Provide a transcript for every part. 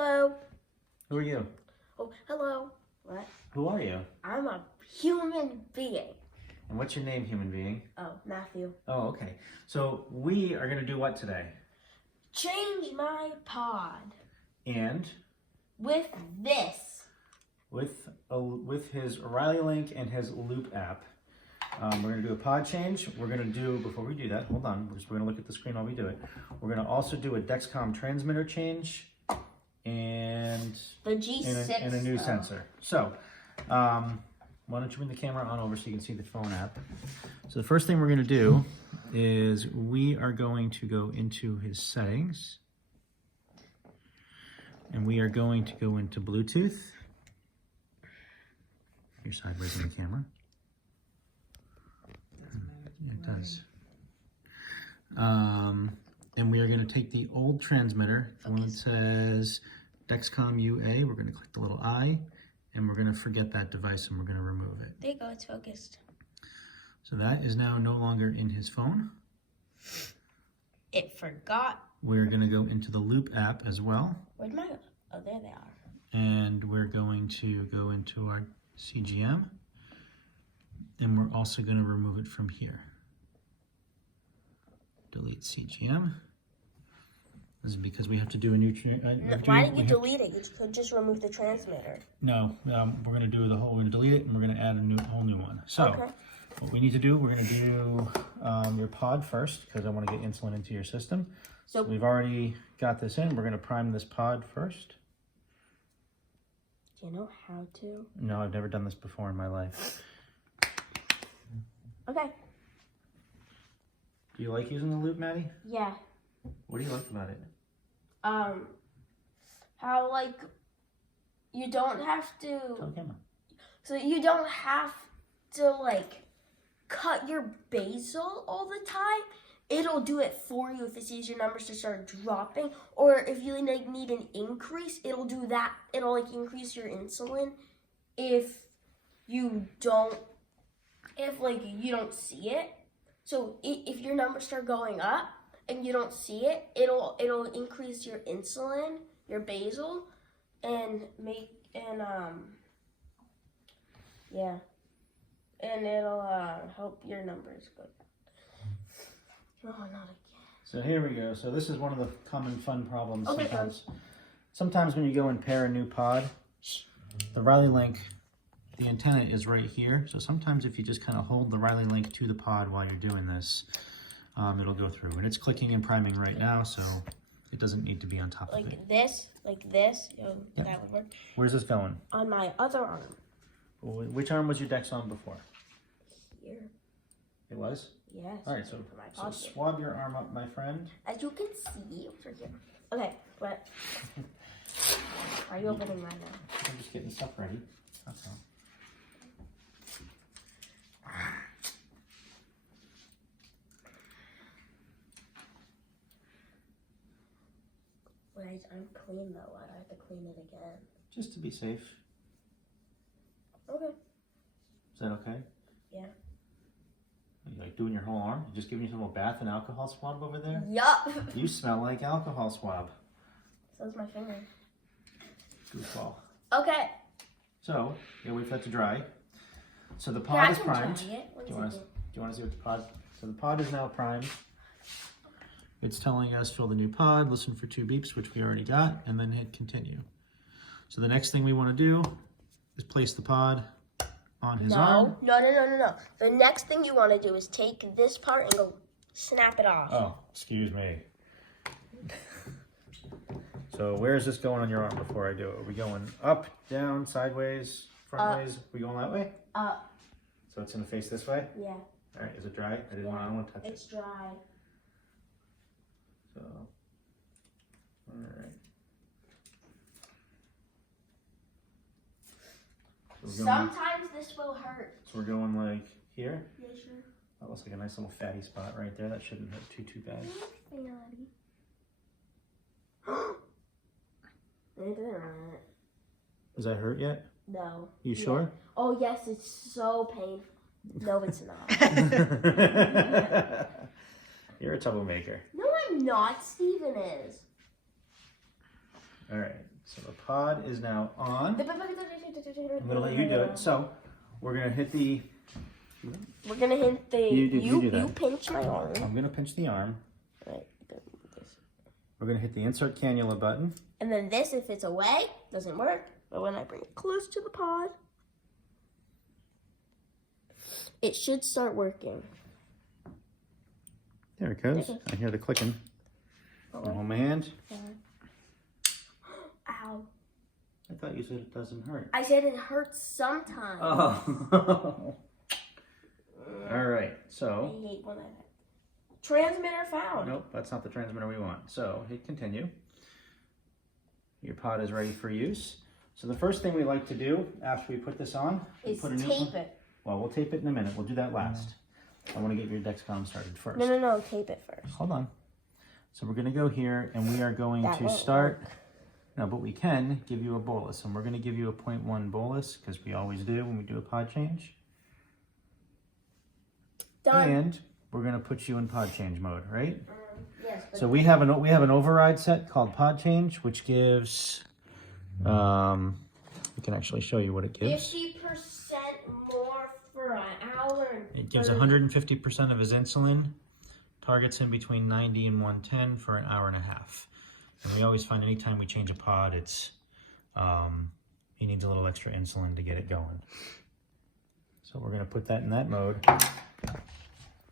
Hello. Who are you? Oh, hello. What? Who are you? I'm a human being. And what's your name, human being? Oh, Matthew. Oh, okay. So we are going to do what today? Change my pod. And? With this. With his O'Reilly Link and his Loop app. We're going to do a pod change. We're going to do, before we do that, hold on, we're going to look at the screen while we do it. We're going to also do a Dexcom transmitter change and the G6 and a new sensor. So, why don't you bring the camera on over so you can see the phone app. So the first thing we're going to do is we are going to go into his settings. And we are going to go into Bluetooth. You're sideways on the camera. Yeah, it does. And we are going to take the old transmitter, the one that says Dexcom UA. We're going to click the little I, and we're going to forget that device, and we're going to remove it. There you go, it's focused. So that is now no longer in his phone. It forgot. We're going to go into the Loop app as well. Where'd my... Oh, there they are. And we're going to go into our CGM. And we're also going to remove it from here. Delete CGM. This is because we have to do a new... Why did you delete it? You could just remove the transmitter. No, we're going to do the whole... We're going to delete it and we're going to add a whole new one. So, what we need to do, we're going to do your pod first because I want to get insulin into your system. So we've already got this in. We're going to prime this pod first. Do you know how to? No, I've never done this before in my life. Okay. Do you like using the Loop, Maddie? Yeah. What do you like about it? How, like, you don't have to... Tell the camera. So you don't have to, like, cut your basal all the time. It'll do it for you if it sees your numbers to start dropping. Or if you, like, need an increase, it'll do that. It'll, like, increase your insulin if you don't... If, like, you don't see it. So if your numbers start going up and you don't see it, it'll increase your insulin, your basal, and yeah, and it'll help your numbers go down. Oh, not again. So here we go. So this is one of the common fun problems sometimes when you go and pair a new pod, the O'Reilly Link, the antenna is right here. So sometimes if you just kind of hold the O'Reilly Link to the pod while you're doing this, it'll go through. And it's clicking and priming right now, so it doesn't need to be on top of it. Like this, that would work. Where's this going? On my other arm. Which arm was your Dex on before? Here. It was? Yes. All right, so swab your arm up, my friend. As you can see over here. Okay, what? Are you opening mine now? I'm just getting stuff ready. That's all. Wait, I'm clean though. I have to clean it again. Just to be safe. Okay. Is that okay? Yeah. Are you like doing your whole arm? You just giving yourself a bath and alcohol swab over there? Yup. You smell like alcohol swab. So's my finger. Goofball. Okay. So, you wait for that to dry. So the pod is primed. Do you want to see what the pod? So the pod is now primed. It's telling us fill the new pod, listen for 2 beeps, which we already got, and then hit continue. So the next thing we want to do is place the pod on his arm. No. The next thing you want to do is take this part and go snap it off. Oh, excuse me. So where is this going on your arm before I do it? Are we going up, down, sideways, front ways? Are we going that way? Up. So it's going to face this way? Yeah. All right, is it dry? I don't want to touch it. It's dry. So, all right. So sometimes this will hurt. So we're going like here? Yeah, sure. That looks like a nice little fatty spot right there. That shouldn't hurt too bad. Does that hurt yet? No. You sure? Oh, yes, it's so painful. No, it's not. You're a troublemaker. No, I'm not. Steven is. All right. pod is now on. I'm going to let you do it. So we're going to hit the... We're going to hit the... You pinch my arm. I'm going to pinch the arm. Right. We're going to hit the insert cannula button. And then this, if it's away, doesn't work. But when I bring it close to the pod, it should start working. There it goes. I hear the clicking. I'll hold my hand. Ow. I thought you said it doesn't hurt. I said it hurts sometimes. Oh. All right. So. I hate when I... Transmitter found. Nope, that's not the transmitter we want. So hit continue. Your pod is ready for use. So the first thing we like to do after we put this on is put a new tape it. Well, we'll tape it in a minute. We'll do that last. I want to get your Dexcom started first. No, tape it first. Hold on. So we're going to go here and we are going to start. No, but we can give you a bolus. And we're going to give you a 0.1 bolus because we always do when we do a pod change. Done. And we're going to put you in pod change mode, right? Yes. So we have an override set called pod change, which gives, we can actually show you what it gives. 50% more for an hour. It gives 150% of his insulin, targets him between 90 and 110 for an hour and a half. And we always find anytime we change a pod, it's he needs a little extra insulin to get it going. So we're going to put that in that mode.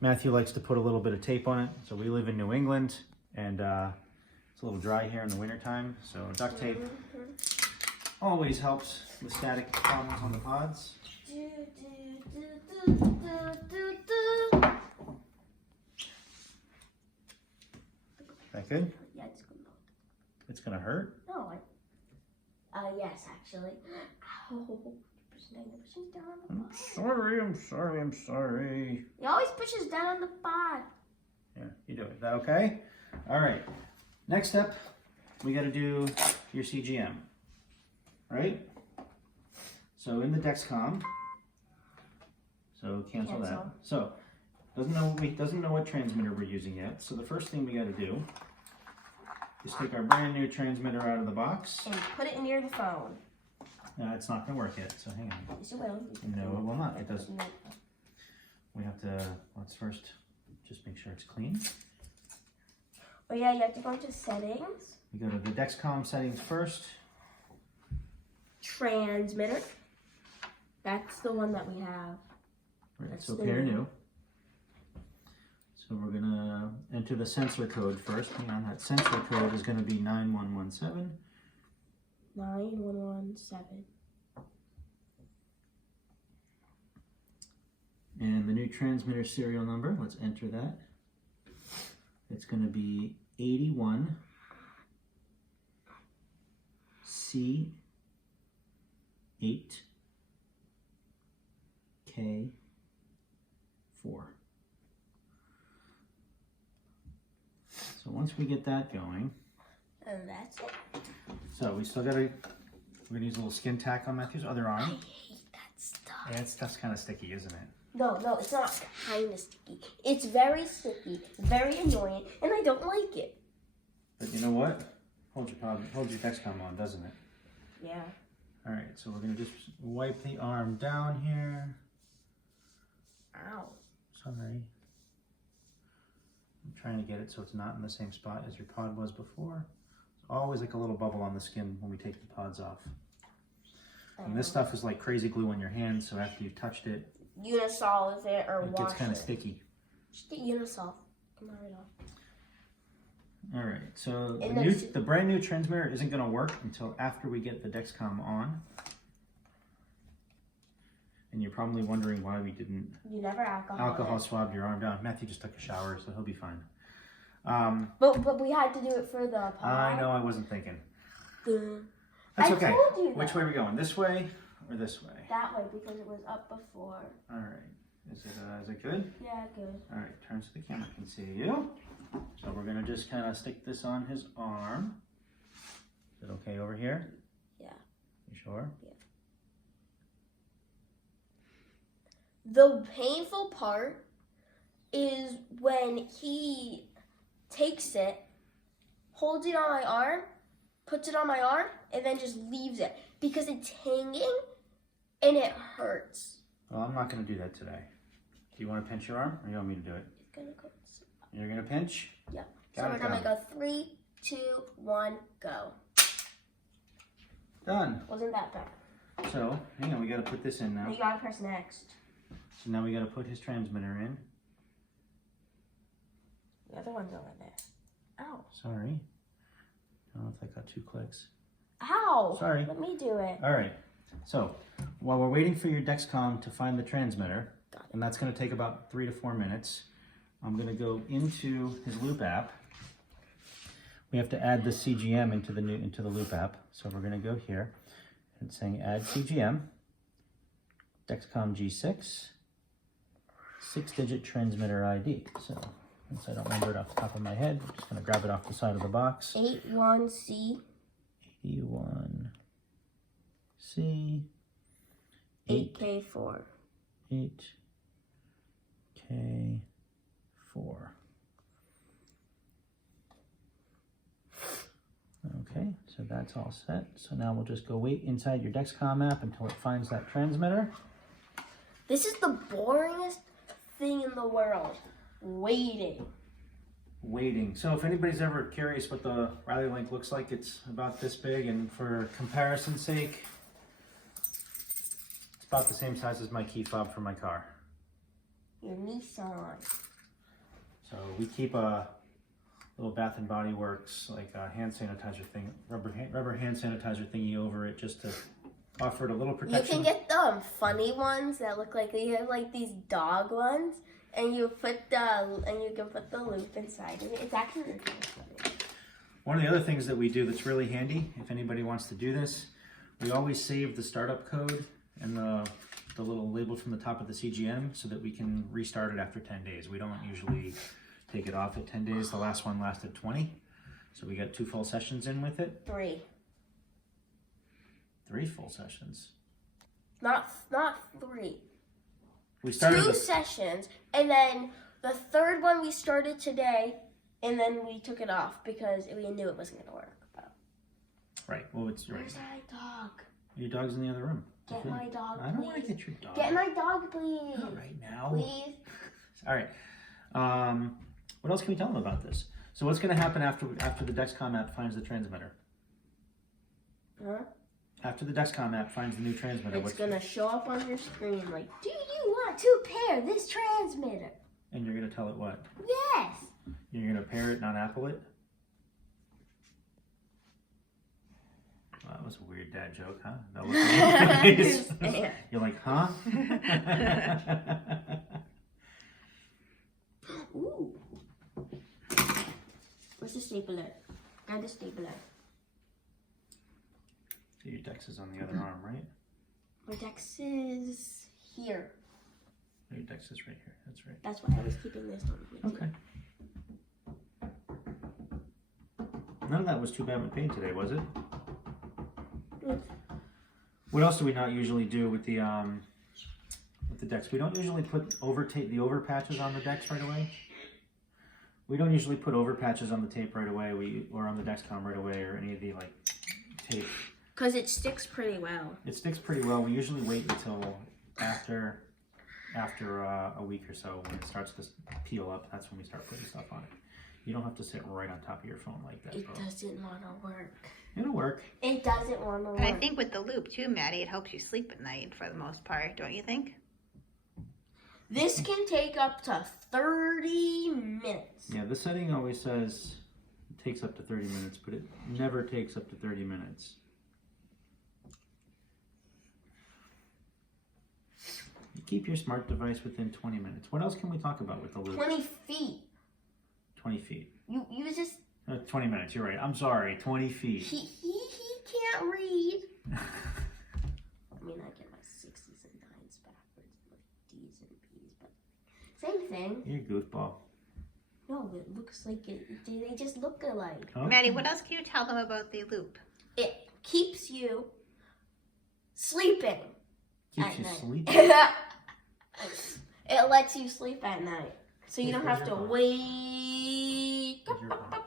Matthew likes to put a little bit of tape on it. So we live in New England, and it's a little dry here in the wintertime. So duct tape always helps with static problems on the pods. That good? Yeah, it's good. It's gonna hurt? No, yes, actually. Ow. Pushing down on the pod. I'm sorry. He always pushes down on the pod. Yeah, you do it. Is that okay? All right. Next step, we got to do your CGM, right? So in the Dexcom, so cancel that. So doesn't know what transmitter we're using yet. So the first thing we got to do is take our brand new transmitter out of the box and put it near the phone. No, it's not going to work yet, so hang on. Yes, it will. No, it will not. It does. We have to, let's first just make sure it's clean. Oh yeah, you have to go into settings. We go to the Dexcom settings first. Transmitter. That's the one that we have. Right, so pair new. So we're going to enter the sensor code first. Hang on, that sensor code is going to be 9117. 9117. And the new transmitter serial number, let's enter that. It's going to be 81 C 8 K 4. So once we get that going, And that's it. so we still gotta, we're gonna use a little skin tack on Matthew's other I arm. hate that stuff. Yeah, that stuff's kind of sticky, isn't it? No, it's not kind of sticky. It's very sticky, very annoying, and I don't like it. But you know what? Hold your Dexcom on, doesn't it? Yeah. All right, so we're gonna just wipe the arm down here. Ow. Sorry. I'm trying to get it so it's not in the same spot as your pod was before. There's always like a little bubble on the skin when we take the pods off. And this stuff is like crazy glue on your hands, so after you've touched it, Unisol with it or it wash gets kind of it. sticky. Just get Unisol. Come on, right off. All right, so And the brand new transmitter isn't going to work until after we get the Dexcom on. And you're probably wondering why we didn't You never alcohol swab your arm down. Matthew just took a shower, so he'll be fine. But we had to do it for the pod. I know, I wasn't thinking. Good. That's I okay. told you that. Which way are we going? This way or this way? That way because it was up before. All right. Is it good? Yeah, good. All right. Turn so the camera can see you. So we're gonna just kind of stick this on his arm. Is it okay over here? Yeah. You sure? Yeah. The painful part is when he takes it, holds it on my arm, puts it on my arm, and then just leaves it because it's hanging and it hurts. Well, I'm not going to do that today. Do you want to pinch your arm, or you want me to do it? It's gonna go. You're going to pinch? Yep. So we're gonna go 3, 2, 1, go. Done. Wasn't that bad? So, hang on, we got to put this in now. You gotta press next. So now we got to put his transmitter in. The other one's over there. Ow. Sorry. I don't know if that got 2 clicks. Ow. Sorry. Let me do it. All right. So, while we're waiting for your Dexcom to find the transmitter, and that's going to take about 3 to 4 minutes, I'm going to go into his Loop app. We have to add the CGM into the Loop app. So we're going to go here. It's saying add CGM, Dexcom G6, 6-digit transmitter ID. So, since I don't remember it off the top of my head, I'm just going to grab it off the side of the box. 81C. 81C. 8K4. 8K4. Okay, so that's all set. So now we'll just go wait inside your Dexcom app until it finds that transmitter. This is the boringest thing in the world. Waiting. So if anybody's ever curious what the Riley Link looks like, it's about this big, and for comparison's sake, it's about the same size as my key fob for my car. Your Nissan. So we keep a little Bath and Body Works like a hand sanitizer thing, rubber hand sanitizer thingy over it, just to offer it a little protection. You can get the funny ones that look like you have like these dog ones, and you can put the loop inside of it. It's actually really funny. One of the other things that we do that's really handy, if anybody wants to do this, we always save the startup code and the little label from the top of the CGM so that we can restart it after 10 days. We don't usually take it off at 10 days. The last one lasted 20. So we got 2 full sessions in with it. 3. 3 full sessions. Not 3. We started 2 sessions, and then the third one we started today, and then we took it off because we knew it wasn't going to work. But... Right. Well, it's right. Where's my dog? Your dog's in the other room. Get my dog, please. I don't want to get your dog. Get my dog, please. Not right now. Please. All right. What else can we tell them about this? So what's going to happen after the Dexcom app finds the transmitter? Huh? After the Dexcom app finds the new transmitter, It's going to show up on your screen like, do you want to pair this transmitter? And you're going to tell it what? Yes. You're going to pair it, not Apple it? Well, that was a weird dad joke, huh? That look on your face. You're like, huh? Ooh. Where's the stapler? Grab the stapler. Your Dex is on the other arm, right? My Dex is here. Your Dex is right here. That's right. That's why I was keeping this on me. Okay. None of that was too bad with pain today, was it? What else do we not usually do with the Dex? We don't usually put the over patches on the Dex right away. We don't usually put over patches on the tape right away, or on the Dexcom right away, or any of the like tape. Because it sticks pretty well. It sticks pretty well. We usually wait until after a week or so when it starts to peel up. That's when we start putting stuff on it. You don't have to sit right on top of your phone like that. It doesn't want to work. It'll work. It doesn't want to work. But I think with the loop too, Maddie, it helps you sleep at night for the most part, don't you think? This can take up to 30 minutes. Yeah, the setting always says it takes up to 30 minutes, but it never takes up to 30 minutes. You keep your smart device within 20 minutes. What else can we talk about with the loop? 20 feet. 20 feet. You just... 20 minutes, you're right. I'm sorry, 20 feet. He can't read. I mean, I get my 6s and 9s backwards, like D's and B's, but same thing. You're a goofball. No, it looks like they just look alike. Okay. Maddie, what else can you tell them about the loop? It keeps you sleeping. Keeps you night. sleeping. It lets you sleep at night, so you don't Where's have your to phone? wake Where's your up. phone?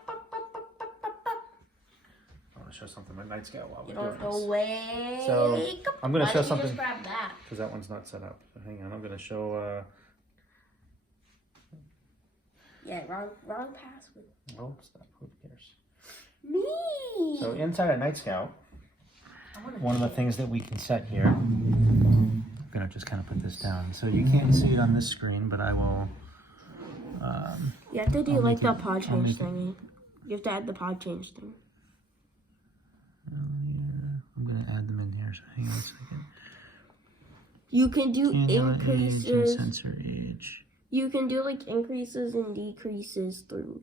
I want to show something with Night Scout while You we're don't doing have to this. wait. So, I'm going to show something, Just grab that. because that one's not set up. So hang on, I'm going to show, Yeah, wrong password. oh, stop, who cares? Me. So inside of Night Scout, one of the things that we can set here, I'm going to just kind of put this down. So you can't see it on this screen, but I will, You have to do I'll like make the it- pod I'll change make it- thingy. You have to add the pod change thing. I'm going to add them in here, so hang on a second. You can do Cannula age and increases. sensor age. You can do like increases and decreases through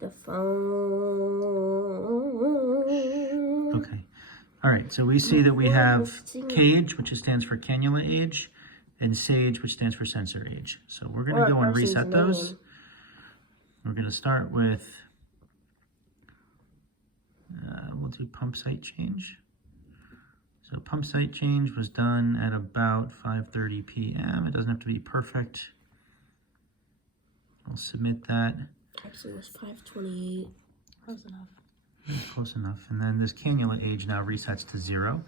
the phone. Okay. All right, so we see that we have CAGE, which stands for cannula age, and SAGE, which stands for sensor age. So we're going Or to a go and person's reset those. name. We're going to start with, we'll do pump site change. So pump site change was done at about 5:30 p.m. It doesn't have to be perfect. I'll submit that. Actually, it was 5:28. Close enough. Close enough. And then this cannula age now resets to 0.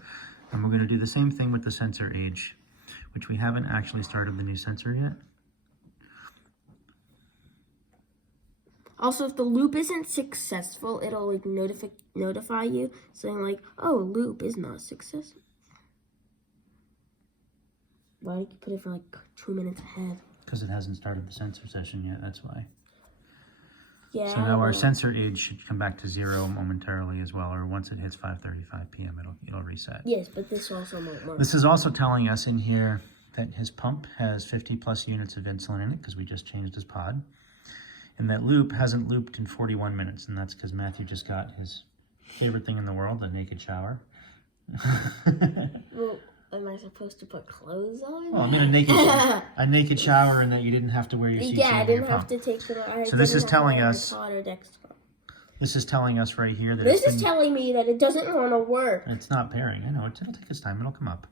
And we're going to do the same thing with the sensor age, which we haven't actually started the new sensor yet. Also, if the loop isn't successful, it'll like notify you saying like, "Oh, loop is not successful." Why did you put it for like 2 minutes ahead? Because it hasn't started the sensor session yet, that's why. Yeah. So now our sensor age should come back to 0 momentarily as well, or once it hits 5:35 p.m. it'll reset. Yes, but this also won't work. This is also telling us in here that his pump has 50 plus units of insulin in it, because we just changed his pod. And that loop hasn't looped in 41 minutes, and that's because Matthew just got his favorite thing in the world, a naked shower. Well, am I supposed to put clothes on? Well, I mean a naked shower, and that you didn't have to wear your seat Yeah, I over your didn't have pump. to take the. So this is telling us- Dexcom. This is telling us right here that This it's is been, telling me that it doesn't want to work. it's not pairing. I know, it'll take its time, it'll come up.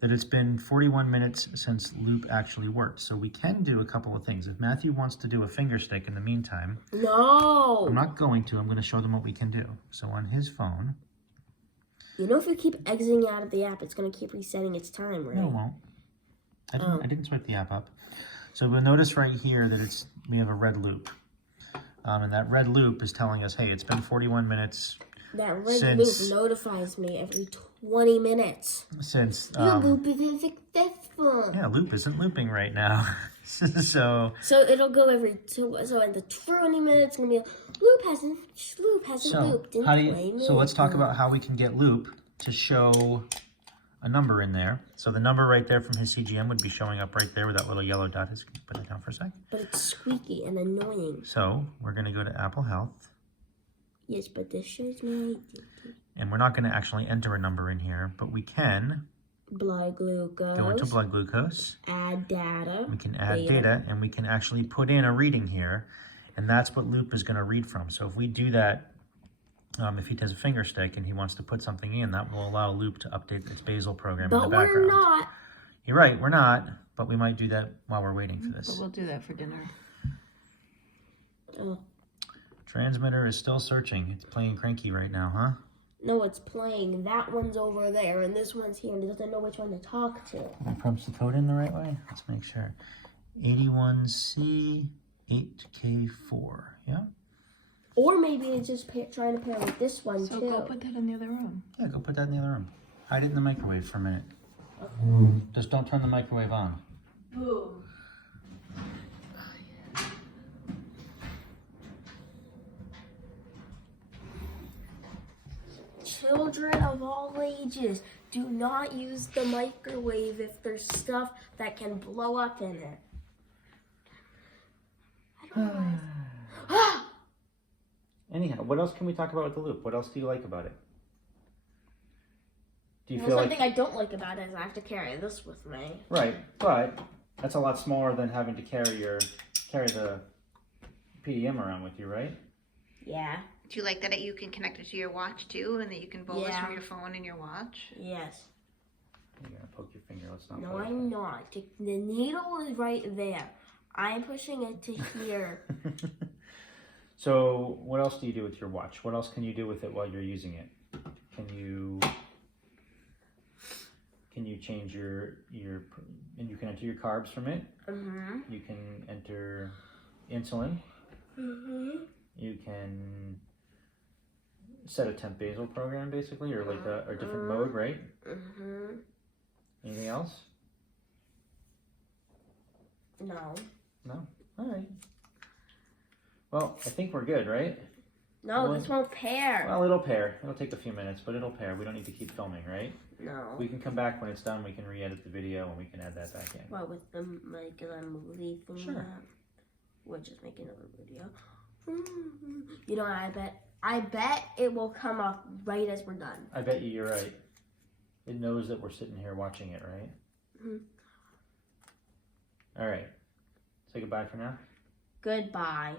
That it's been 41 minutes since loop actually worked. So we can do a couple of things. If Matthew wants to do a finger stick in the meantime, No. I'm not going to. I'm going to show them what we can do. So on his phone, You know, if you keep exiting out of the app, it's going to keep resetting its time, right? no, it won't. I didn't swipe the app up. So we'll notice right here that we have a red loop. And that red loop is telling us, hey, it's been 41 minutes That red Since- loop notifies me every 20 minutes. since... Your loop isn't successful. yeah, loop isn't looping right now. So it'll go every two. So in the 20 minutes, it's gonna be loop hasn't looped. In how do 20 you? So let's talk minutes." about how we can get loop to show a number in there. So the number right there from his CGM would be showing up right there with that little yellow dot. Just put it down for a sec. But it's squeaky and annoying. So we're going to go to Apple Health, Yes, but this shows me and we're not going to actually enter a number in here, but we can blood glucose. go into blood glucose. Add data. We can add data, and we can actually put in a reading here, and that's what loop is going to read from. So if we do that, if he does a finger stick and he wants to put something in, that will allow loop to update its basal program in the But background. we're not. You're right, we're not, but we might do that while we're waiting for But this. we'll do that for dinner. Oh, Transmitter is still searching. It's playing cranky right now, huh? no, it's playing. That one's over there, and this one's here, and it doesn't know which one to talk to. Did I punch the code in the right way? Let's make sure. 81C8K4, yeah? Or maybe it's just trying to pair with this one, So too. go put that in the other room. Yeah, go put that in the other room. Hide it in the microwave for a minute. Just don't turn the microwave on. Boom. Children of all ages, do not use the microwave if there's stuff that can blow up in it. I don't know why. Anyhow, what else can we talk about with the loop? What else do you like about it? Do you Well, feel something like... I don't like about it is I have to carry this with me. Right, but that's a lot smaller than having to carry the PDM around with you, right? Yeah. Do you like that you can connect it to your watch too, and that you can bolus Yeah. from your phone and your watch? Yes. You're gonna poke your finger. Let's not. No, play I'm not. The needle is right there. I'm pushing it to here. So, what else do you do with your watch? What else can you do with it while you're using it? Can you change your and you can enter your carbs from it. Mhm. You can enter insulin. Mhm. You can set a temp basal program basically, or like a different mode, right? Mhm. Anything else? No. No? All right. Well, I think we're good, right? No, Well, this won't pair. Well, it'll pair. It'll take a few minutes, but it'll pair. We don't need to keep filming, right? No. We can come back when it's done. We can re-edit the video and we can add that back in. What, with the movie thing? Sure. We'll just make another video. You know, I bet it will come off right as we're done. I bet you're right. It knows that we're sitting here watching it, right? Mhm. All right. Say goodbye for now. Goodbye.